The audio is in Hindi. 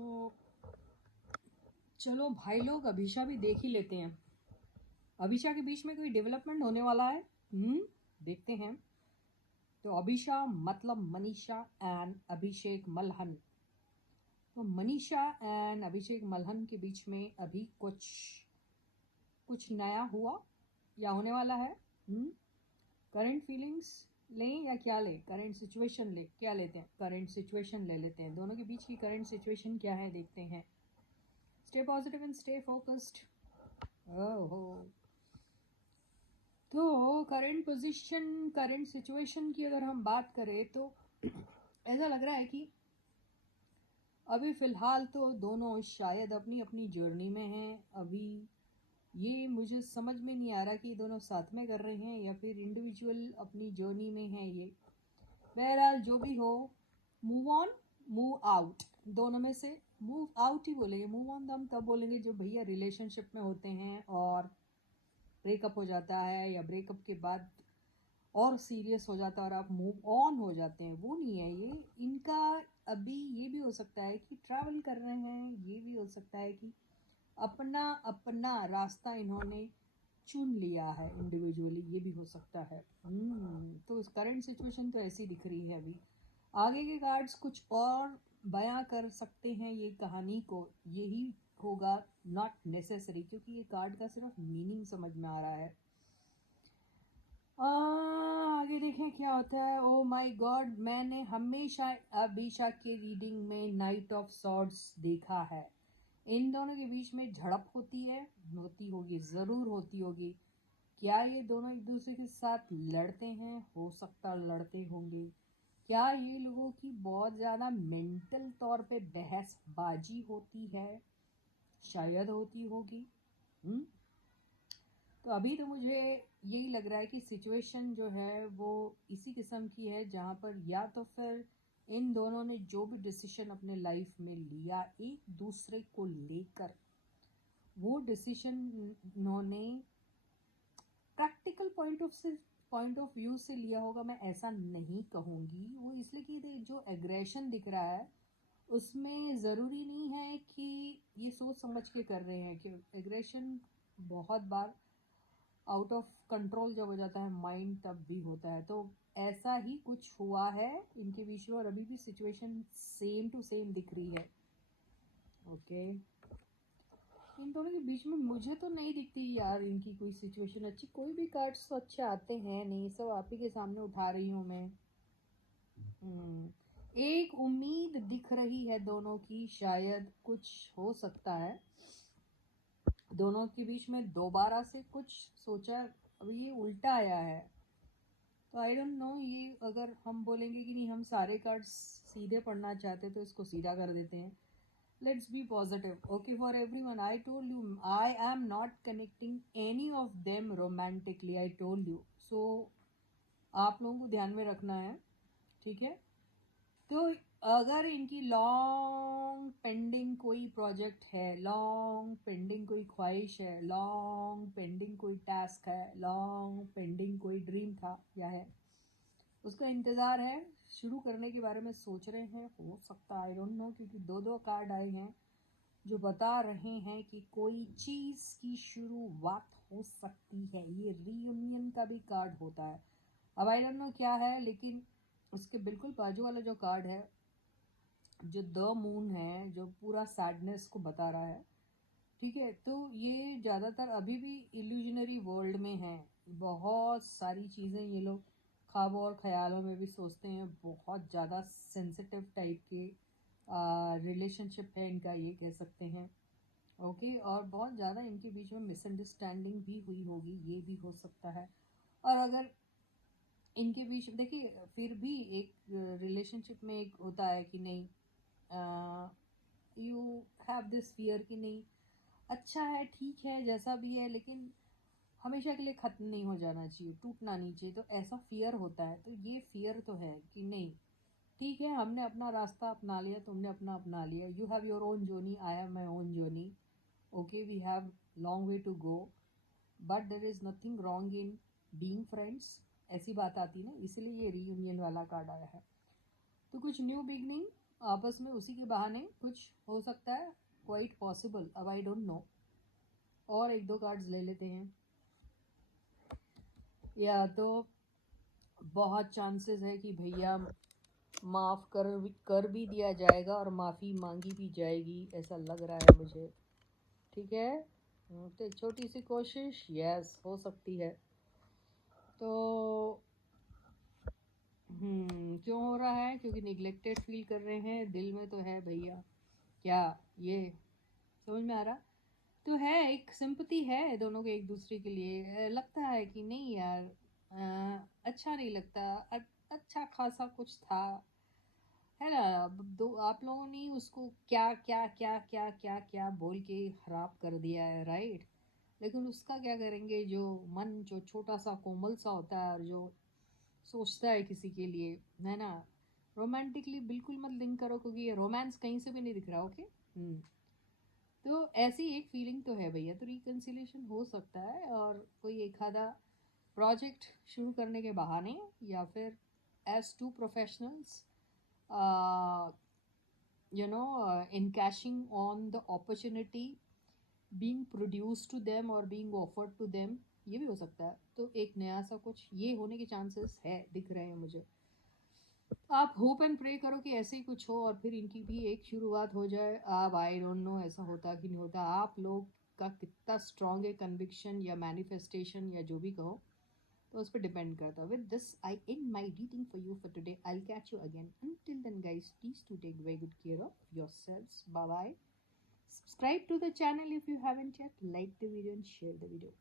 तो चलो भाई लोग अभिषा भी देख ही लेते हैं। अभिषा के बीच में कोई डेवलपमेंट होने वाला है। देखते हैं। तो अभिषा मतलब मनीषा एंड अभिषेक मल्हन। तो मनीषा एंड अभिषेक मल्हन के बीच में अभी कुछ नया हुआ या होने वाला है। करंट फीलिंग्स लें या क्या लें? करंट सिचुएशन ले, क्या लेते हैं? करंट सिचुएशन ले लेते हैं। दोनों के बीच की करंट सिचुएशन क्या है देखते हैं। Stay positive and stay focused. ओहो, तो करंट पोजीशन, करंट सिचुएशन की अगर हम बात करें तो ऐसा लग रहा है कि अभी फ़िलहाल तो दोनों शायद अपनी अपनी जर्नी में हैं। अभी ये मुझे समझ में नहीं आ रहा कि दोनों साथ में कर रहे हैं या फिर इंडिविजुअल अपनी जर्नी में हैं। ये बहरहाल जो भी हो, मूव ऑन मूव आउट, दोनों में से मूव आउट ही बोलेंगे। मूव ऑन तो हम तब बोलेंगे जब भैया रिलेशनशिप में होते हैं और ब्रेकअप हो जाता है या ब्रेकअप के बाद और सीरियस हो जाता है और आप मूव ऑन हो जाते हैं, वो नहीं है ये इनका। अभी ये भी हो सकता है कि ट्रैवल कर रहे हैं, ये भी हो सकता है कि अपना अपना रास्ता इन्होंने चुन लिया है इंडिविजुअली, ये भी हो सकता है। तो करंट सिचुएशन तो ऐसी दिख रही है। अभी आगे के कार्ड्स कुछ और बयां कर सकते हैं ये कहानी को, यही होगा नॉट नेसेसरी, क्योंकि ये कार्ड का सिर्फ मीनिंग समझ में आ रहा है। आगे देखें क्या होता है। ओ माय गॉड, मैंने हमेशा अभिषा के रीडिंग में नाइट ऑफ सॉर्ड्स देखा है। इन दोनों के बीच में झड़प होती है, होती होगी, ज़रूर होती होगी। क्या ये दोनों एक दूसरे के साथ लड़ते हैं? हो सकता लड़ते होंगे। क्या ये लोगों की बहुत ज़्यादा मेंटल तौर पे बहसबाजी होती है? शायद होती होगी। तो अभी तो मुझे यही लग रहा है कि सिचुएशन जो है वो इसी किस्म की है जहाँ पर या तो फिर इन दोनों ने जो भी डिसीजन अपने लाइफ में लिया एक दूसरे को लेकर, वो डिसीजन उन्होंने प्रैक्टिकल पॉइंट ऑफ व्यू से लिया होगा। मैं ऐसा नहीं कहूँगी, वो इसलिए कि जो एग्रेशन दिख रहा है उसमें ज़रूरी नहीं है कि ये सोच समझ के कर रहे हैं। कि एग्रेशन बहुत बार आउट ऑफ कंट्रोल जब हो जाता है माइंड, तब भी होता है। तो ऐसा ही कुछ हुआ है इनके बीच में और अभी भी सिचुएशन सेम टू सेम दिख रही है। ओके, इन दोनों के बीच में मुझे तो नहीं दिखती यार इनकी कोई सिचुएशन अच्छी। कोई भी कार्ड्स तो अच्छे आते हैं नहीं, सब आप ही के सामने उठा रही हूँ मैं। एक उम्मीद दिख रही है दोनों की, शायद कुछ हो सकता है दोनों के बीच में दोबारा से कुछ सोचा। अब ये उल्टा आया है तो आई डोंट नो। ये अगर हम बोलेंगे कि नहीं हम सारे कार्ड्स सीधे पढ़ना चाहते तो इसको सीधा कर देते हैं। Let's be positive. Okay for everyone, I told you I am not connecting any of them romantically, I told you. So आप लोगों को ध्यान में रखना है, ठीक है। तो अगर इनकी लॉन्ग पेंडिंग कोई प्रोजेक्ट है, लॉन्ग पेंडिंग कोई ख्वाहिश है, लॉन्ग पेंडिंग कोई टास्क है, लॉन्ग पेंडिंग कोई ड्रीम था या है, उसका इंतज़ार है, शुरू करने के बारे में सोच रहे हैं, हो सकता आई डोंट नो, क्योंकि दो दो कार्ड आए हैं जो बता रहे हैं कि कोई चीज़ की शुरुआत हो सकती है। ये रीयूनियन का भी कार्ड होता है। अब आई डोंट नो क्या है, लेकिन उसके बिल्कुल बाजू वाला जो कार्ड है, जो द मून है, जो पूरा सैडनेस को बता रहा है, ठीक है। तो ये ज़्यादातर अभी भी इल्यूजनरी वर्ल्ड में है। बहुत सारी चीज़ें ये लोग ख्वाबों और ख्यालों में भी सोचते हैं। बहुत ज़्यादा सेंसिटिव टाइप के रिलेशनशिप है इनका, ये कह सकते हैं। ओके, और बहुत ज़्यादा इनके बीच में मिसअंडरस्टैंडिंग भी हुई होगी, ये भी हो सकता है। और अगर इनके बीच देखिए, फिर भी एक रिलेशनशिप में एक होता है कि नहीं, यू हैव दिस फियर कि नहीं अच्छा है, ठीक है, जैसा भी है, लेकिन हमेशा के लिए ख़त्म नहीं हो जाना चाहिए, टूटना नहीं चाहिए। तो ऐसा फियर होता है। तो ये फियर तो है कि नहीं, ठीक है, हमने अपना रास्ता अपना लिया, तुमने अपना अपना लिया। You have your own journey, I have my own journey. Okay, we have long way to go, but there is nothing wrong in being friends. ऐसी बात आती ना, इसलिए ये रीयूनियन वाला कार्ड आया है। तो कुछ न्यू बिगनिंग आपस में उसी के बहाने कुछ हो सकता है, क्वाइट पॉसिबल। अब आई डोंट नो, और एक दो कार्ड्स ले लेते हैं। या तो बहुत चांसेस है कि भैया माफ़ कर भी दिया जाएगा और माफ़ी मांगी भी जाएगी, ऐसा लग रहा है मुझे। ठीक है, तो एक छोटी सी कोशिश यस हो सकती है। तो क्यों हो रहा है? क्योंकि निगलेक्टेड फील कर रहे हैं, दिल में तो है भैया। क्या ये समझ में आ रहा? तो है, एक सिंपैथी है दोनों के एक दूसरे के लिए। लगता है कि नहीं यार, अच्छा नहीं लगता, अच्छा खासा कुछ था, है ना। अब दो आप लोगों ने उसको क्या क्या क्या क्या क्या क्या बोल के खराब कर दिया है, राइट। लेकिन उसका क्या करेंगे? जो मन जो छोटा सा कोमल सा होता है और जो सोचता है किसी के लिए, है ना। रोमांटिकली बिल्कुल मत लिंक करो, क्योंकि ये रोमांस कहीं से भी नहीं दिख रहा। ओके। तो ऐसी एक फीलिंग तो है भैया, तो रिकन्सिलेशन हो सकता है, और कोई एक आधा प्रोजेक्ट शुरू करने के बहाने, या फिर as two professionals in cashing on the opportunity being produced to them or being offered to them, ये भी हो सकता है। तो एक नया सा कुछ ये होने के चांसेस है, दिख रहे हैं मुझे। आप होप एंड प्रे करो कि ऐसे ही कुछ हो और फिर इनकी भी एक शुरुआत हो जाए। अब आई डोंट नो ऐसा होता कि नहीं होता, आप लोग का कितना स्ट्रॉन्ग है कन्विक्शन या मैनिफेस्टेशन या जो भी कहो, तो उस पर डिपेंड करता है। With this I in my reading for you for today. I catch you again, until then guys, please to take very good care of yourselves. Bye bye. Subscribe to the channel if you haven't yet. Like the video and share the video.